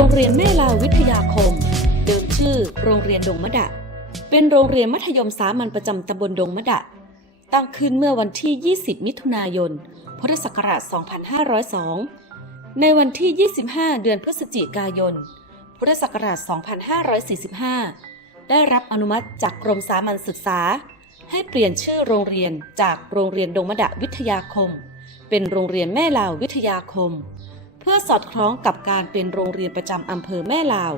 รงเรียนแม่ลาวิทยาคม เดิมชื่อ โรงเรียนดงมะดะ เป็นโรงเรียนมัธยมสามัญประจำตำบลดงมะดะ ตั้งขึ้นเมื่อวันที่ 20 มิถุนายน พุทธศักราช 2502 ในวันที่ 25 เดือนพฤศจิกายน พุทธศักราช 2545 ได้รับอนุมัติจากกรมสามัญศึกษา ให้เปลี่ยนชื่อโรงเรียนจากโรงเรียนดงมะดะวิทยาคม เป็นโรงเรียนแม่ลาววิทยาคม เพื่อสอดคล้องกับการเป็นโรงเรียนประจำอำเภอแม่ลาว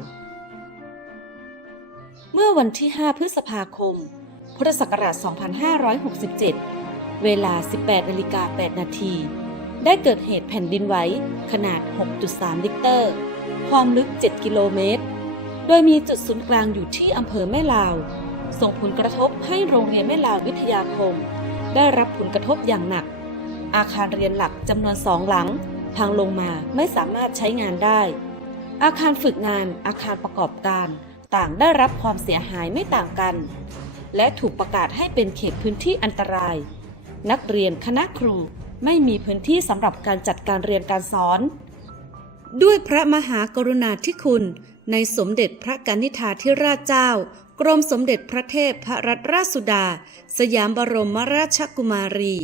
เมื่อวันที่ 5 พฤษภาคม พุทธศักราช 2567 เวลา 18นาฬิกา8นาทีได้เกิดเหตุแผ่นดินไหวขนาด 6.3 ลิกเตอร์ ความลึก 7 กิโลเมตร โดยมีจุดศูนย์กลางอยู่ที่อำเภอแม่ลาว ส่งผลกระทบให้โรงเรียนแม่ลาววิทยาคม ได้รับผลกระทบอย่างหนัก อาคารเรียนหลักจำนวนสองหลัง พังลงมาไม่สามารถใช้งานได้ อาคารฝึกงาน อาคารประกอบการ ต่างได้รับความเสียหายไม่ต่างกัน และถูกประกาศให้เป็นเขตพื้นที่อันตราย นักเรียนคณะครูไม่มีพื้นที่สำหรับการจัดการเรียนการสอน ด้วยพระมหากรุณาธิคุณ ในสมเด็จพระกนิษฐาธิราชเจ้ากรมสมเด็จพระเทพพระรัตนราชสุดา สยามบรมราชกุมารี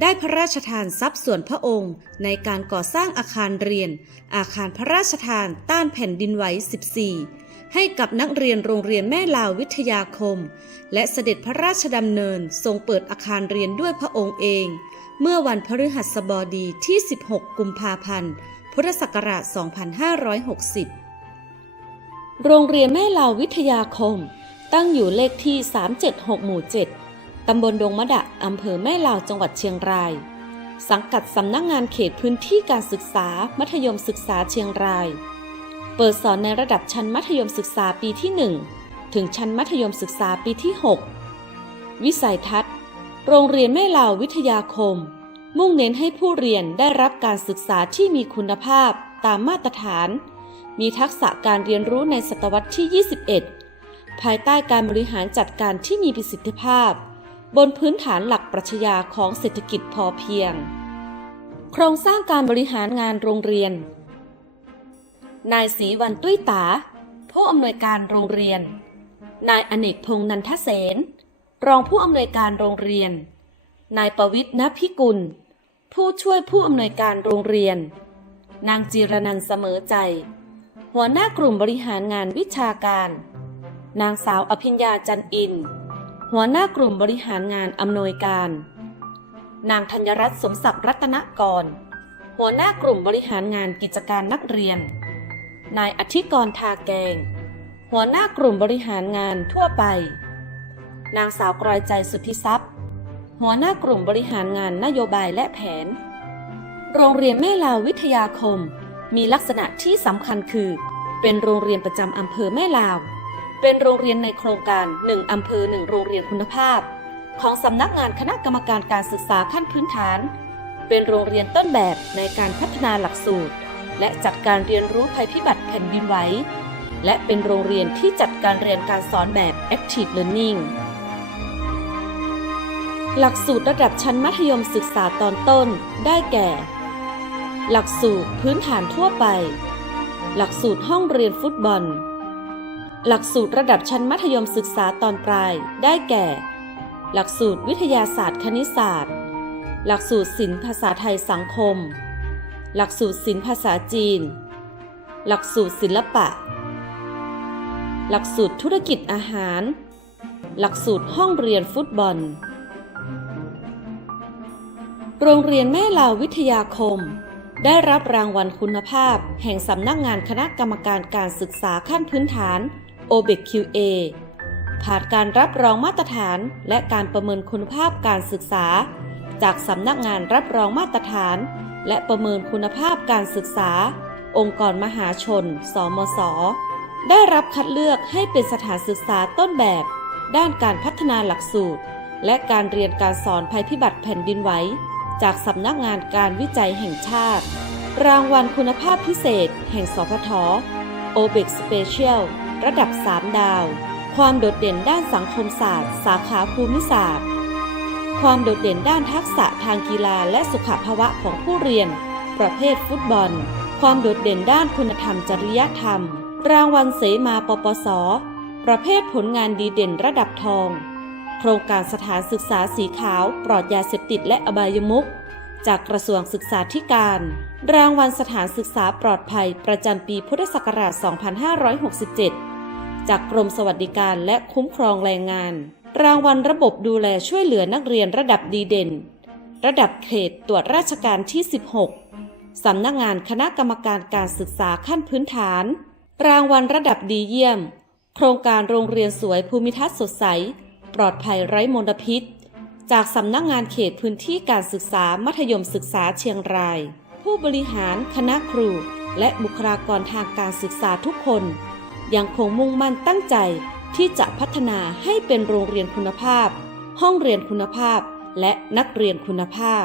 ได้พระราชทานทรัพย์ส่วนพระองค์ ในการก่อสร้างอาคารเรียน อาคารพระราชทานต้านแผ่นดินไหว 14 ให้กับนักเรียนโรงเรียนแม่ลาววิทยาคม และเสด็จพระราชดำเนินทรงเปิดอาคารเรียนด้วยพระองค์เอง เมื่อวันพฤหัสบดีที่ 16 กุมภาพันธ์ พุทธศักราช 2560 โรงเรียนแม่ลาววิทยาคม ตั้งอยู่เลขที่ 376 หมู่ 7 ตำบลดงมะดะอำเภอแม่ลาวจังหวัดเชียงราย สังกัดสำนักงงานเขตพื้นที่การศึกษา มัธยมศึกษาเชียงราย เปิดสอนในระดับชั้นมัธยมศึกษาปีที่ 1 ถึงชั้นมัธยมศึกษาปีที่ 6 วิสัยทัศน์ โรงเรียนแม่ลาววิทยาคม มุ่งเน้นให้ผู้เรียนได้รับการศึกษาที่มีคุณภาพตามมาตรฐาน มีทักษะการเรียนรู้ในศตวรรษที่ 21 ภายใต้การบริหารจัดการที่มีประสิทธิภาพ บนพื้นฐานหลักปรัชญาของเศรษฐกิจพอเพียง โครงสร้างการบริหารงานโรงเรียน นายศรีวันตุ้ยตา ผู้อำนวยการโรงเรียน นายอเนกพงษ์นันทเสนรองผู้อำนวยการโรงเรียน นายประวิทย์นพิกุล ผู้ช่วยผู้อำนวยการโรงเรียน นางจีรนันเสมอใจ หัวหน้ากลุ่มบริหารงานวิชาการ นางสาวอภิญญาจันอิน หัวหน้ากลุ่มบริหารงานอำนวยการ นางธัญรัตน์สมศักดิ์รัตนกร หัวหน้ากลุ่มบริหารงานกิจการนักเรียน นายอธิกรทาแกง หัวหน้ากลุ่มบริหารงานทั่วไป นางสาวกรอยใจสุทธิทรัพย์ หัวหน้ากลุ่มบริหารงานนโยบายและแผน โรงเรียนแม่ลาววิทยาคม มีลักษณะที่สำคัญคือ เป็นโรงเรียนประจำอำเภอแม่ลาว เป็นโรงเรียนในโครงการ 1 อำเภอ 1 โรงเรียนคุณภาพ ของสำนักงานคณะกรรมการการศึกษาขั้นพื้นฐาน เป็นโรงเรียนต้นแบบในการพัฒนาหลักสูตร และจัดการเรียนรู้ภัยพิบัติแผ่นดินไหว และเป็นโรงเรียนที่จัดการเรียนการสอนแบบ Active Learning หลักสูตรระดับชั้นมัธยมศึกษาตอนต้น ได้แก่ หลักสูตรพื้นฐานทั่วไป หลักสูตรห้องเรียนฟุตบอล หลักสูตรระดับชั้นมัธยมศึกษาตอนปลาย ได้แก่ หลักสูตรวิทยาศาสตร์คณิตศาสตร์ หลักสูตรศิลป์ภาษาไทยสังคม หลักสูตรศิลป์ภาษาจีน หลักสูตรศิลปะ หลักสูตรธุรกิจอาหาร หลักสูตรห้องเรียนฟุตบอล โรงเรียนแม่ลาววิทยาคมได้รับรางวัลคุณภาพแห่งสำนักงานคณะกรรมการการศึกษาขั้นพื้นฐาน o b e q a ผ่านการรับรองมาตรฐานและการประเมินคุณภาพการศึกษา จากสำนักงานรับรองมาตรฐาน และประเมินคุณภาพการศึกษา องค์กรมหาชน สมสได้รับคัดเลือกให้เป็นสถานศึกษาต้นแบบ ด้านการพัฒนาหลักสูตร และการเรียนการสอนภัยพิบัติแผ่นดินไหวจากสำนักงานการวิจัยแห่งชาติ รางวัลคุณภาพพิเศษ แห่งสพท o b e x Special ระดับ 3 ดาว ความโดดเด่นด้านสังคมศาสตร์ สาขาภูมิศาสตร์ ความโดดเด่นด้านทักษะทางกีฬาและสุขภาวะของผู้เรียน ประเภทฟุตบอล ความโดดเด่นด้านคุณธรรมจริยธรรม รางวัลเสมาปปส ประเภทผลงานดีเด่นระดับทอง โครงการสถานศึกษาสีขาว ปลอดยาเสพติดและอบายมุข จากกระทรวงศึกษาธิการ รางวัลสถานศึกษาปลอดภัยประจำปีพุทธศักราช 2567 จากกรมสวัสดิการและคุ้มครองแรงงาน รางวัลระบบดูแลช่วยเหลือนักเรียนระดับดีเด่น ระดับเขตตรวจราชการที่ 16 สำนักงานคณะกรรมการการศึกษาขั้นพื้นฐาน รางวัลระดับดีเยี่ยม โครงการโรงเรียนสวยภูมิทัศน์สดใส ปลอดภัยไร้มลพิษ จากสำนักงานเขตพื้นที่การศึกษามัธยมศึกษาเชียงราย ผู้บริหารคณะครู และบุคลากรทางการศึกษาทุกคน ยังคงมุ่งมั่นตั้งใจที่จะพัฒนาให้เป็นโรงเรียนคุณภาพ ห้องเรียนคุณภาพ และนักเรียนคุณภาพ